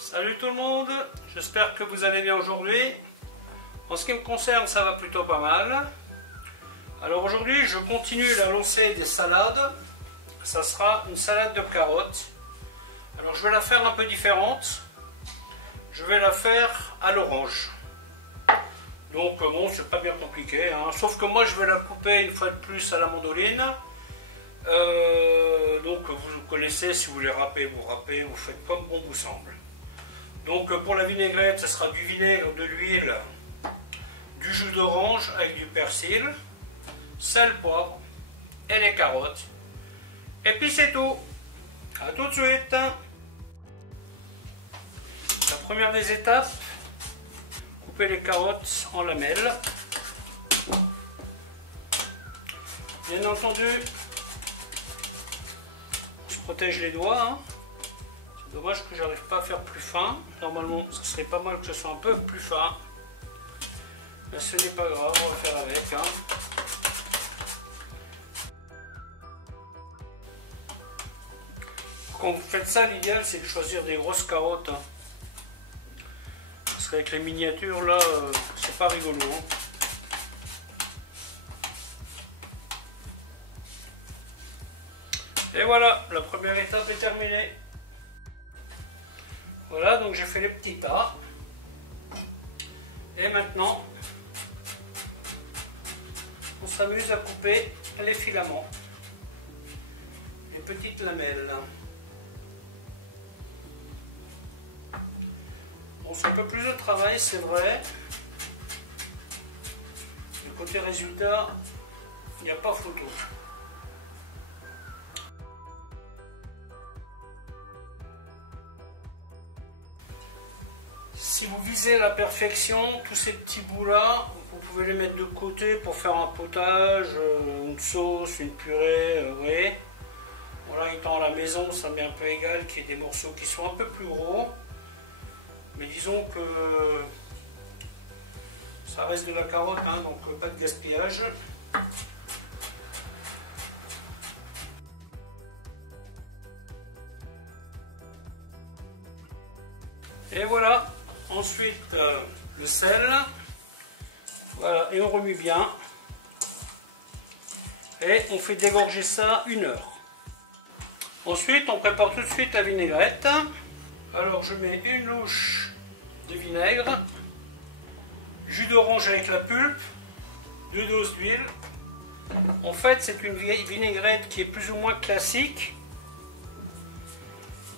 Salut tout le monde, j'espère que vous allez bien aujourd'hui. En ce qui me concerne, ça va plutôt pas mal. Alors aujourd'hui, je continue la lancée des salades. Ça sera une salade de carottes. Alors je vais la faire un peu différente. Je vais la faire à l'orange. Donc bon, c'est pas bien compliqué, hein. Sauf que moi je vais la couper une fois de plus à la mandoline. Donc vous connaissez, si vous voulez râper, vous faites comme bon vous semble. Donc pour la vinaigrette, ce sera du vinaigre, de l'huile, du jus d'orange avec du persil, sel, poivre et les carottes. Et puis c'est tout. A tout de suite. La première des étapes, couper les carottes en lamelles. Bien entendu, on se protège les doigts, hein. C'est dommage que j'arrive pas à faire plus fin. Normalement, ça serait pas mal que ce soit un peu plus fin. Mais ce n'est pas grave, on va faire avec, hein. Quand vous faites ça, l'idéal c'est de choisir des grosses carottes, hein. Parce qu'avec les miniatures là, c'est pas rigolo, hein. Et voilà, la première étape est terminée. Voilà, donc j'ai fait les petits tas. Et maintenant, on s'amuse à couper les filaments, les petites lamelles. Bon, c'est un peu plus de travail, c'est vrai. Du côté résultat, il n'y a pas photo. Si vous visez la perfection, tous ces petits bouts là, vous pouvez les mettre de côté pour faire un potage, une sauce, une purée, vous voyez. Voilà, étant à la maison, ça m'est un peu égal qu'il y ait des morceaux qui sont un peu plus gros. Mais disons que ça reste de la carotte, hein, donc pas de gaspillage. Et voilà. Ensuite, le sel, voilà, et on remue bien, et on fait dégorger ça 1 heure. Ensuite, on prépare tout de suite la vinaigrette. Alors, je mets une louche de vinaigre, jus d'orange avec la pulpe, 2 doses d'huile. En fait, c'est une vinaigrette qui est plus ou moins classique,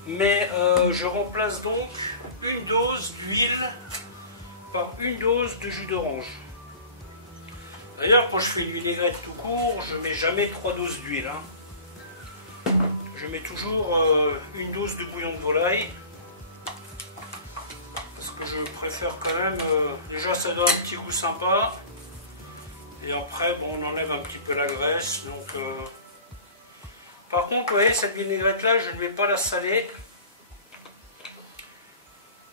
mais je remplace donc 1 dose d'huile par 1 dose de jus d'orange. D'ailleurs, quand je fais une vinaigrette tout court, je ne mets jamais 3 doses d'huile, hein. Je mets toujours 1 dose de bouillon de volaille, parce que je préfère quand même, déjà ça donne un petit goût sympa, et après bon, on enlève un petit peu la graisse. Donc, par contre, vous voyez, cette vinaigrette là, je ne vais pas la saler.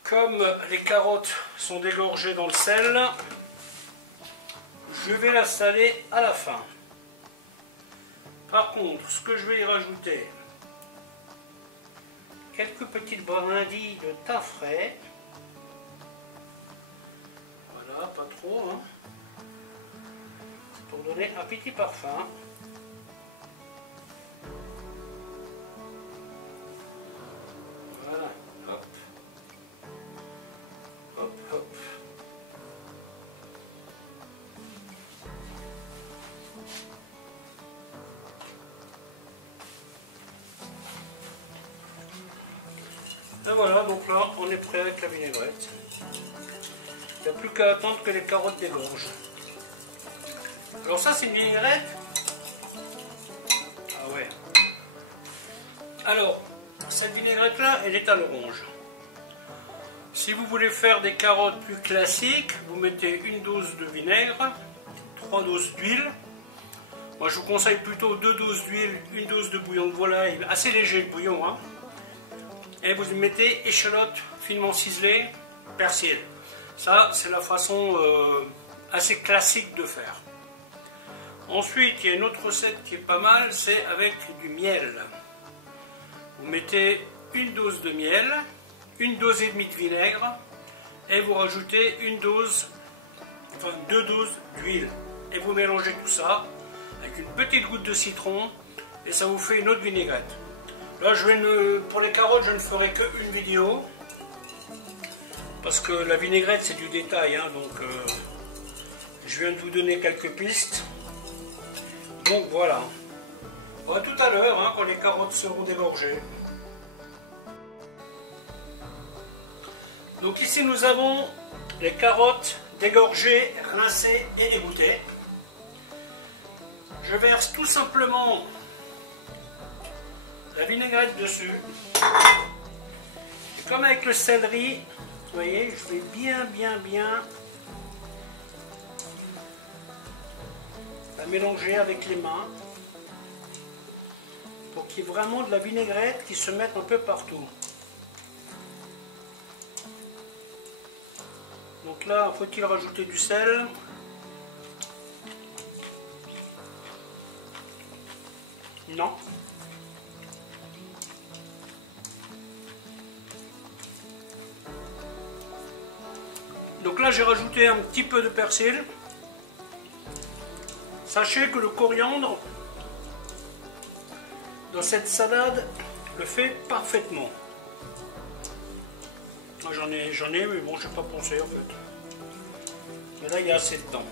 Comme les carottes sont dégorgées dans le sel, je vais la saler à la fin. Par contre, ce que je vais y rajouter, quelques petites brindilles de thym frais. Voilà, pas trop, hein, pour donner un petit parfum. Voilà, hop. Hop, hop. Et voilà, donc là, on est prêt avec la vinaigrette. Il n'y a plus qu'à attendre que les carottes dégorgent. Alors ça, c'est une vinaigrette. Ah ouais. Alors, cette vinaigrette-là, elle est à l'orange. Si vous voulez faire des carottes plus classiques, vous mettez 1 dose de vinaigre, 3 doses d'huile. Moi je vous conseille plutôt 2 doses d'huile, 1 dose de bouillon de volaille, assez léger le bouillon, hein. Et vous mettez échalote finement ciselée, persil. Ça c'est la façon assez classique de faire. Ensuite il y a une autre recette qui est pas mal, c'est avec du miel. Vous mettez 1 dose de miel, une dose et demie de vinaigre et vous rajoutez deux doses d'huile. Et vous mélangez tout ça avec une petite goutte de citron et ça vous fait une autre vinaigrette. Là, pour les carottes, je ne ferai qu'une vidéo parce que la vinaigrette, c'est du détail, hein, donc je viens de vous donner quelques pistes. Donc voilà. À tout à l'heure, hein, quand les carottes seront dégorgées. Donc ici, nous avons les carottes dégorgées, rincées et égouttées. Je verse tout simplement la vinaigrette dessus. Et comme avec le céleri, vous voyez, je vais bien la mélanger avec les mains pour qu'il y ait vraiment de la vinaigrette qui se mette un peu partout. Donc là, faut-il rajouter du sel? Non. Donc là, j'ai rajouté un petit peu de persil. Sachez que le coriandre, dans cette salade, le fait parfaitement. J'en ai, mais bon, je n'ai pas pensé en fait. Mais là, il y a assez dedans.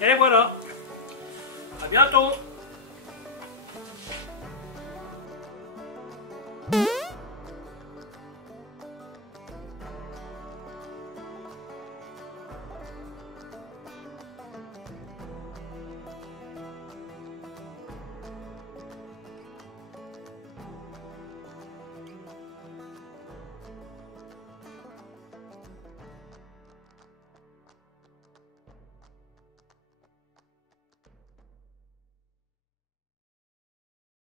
Et voilà. À bientôt.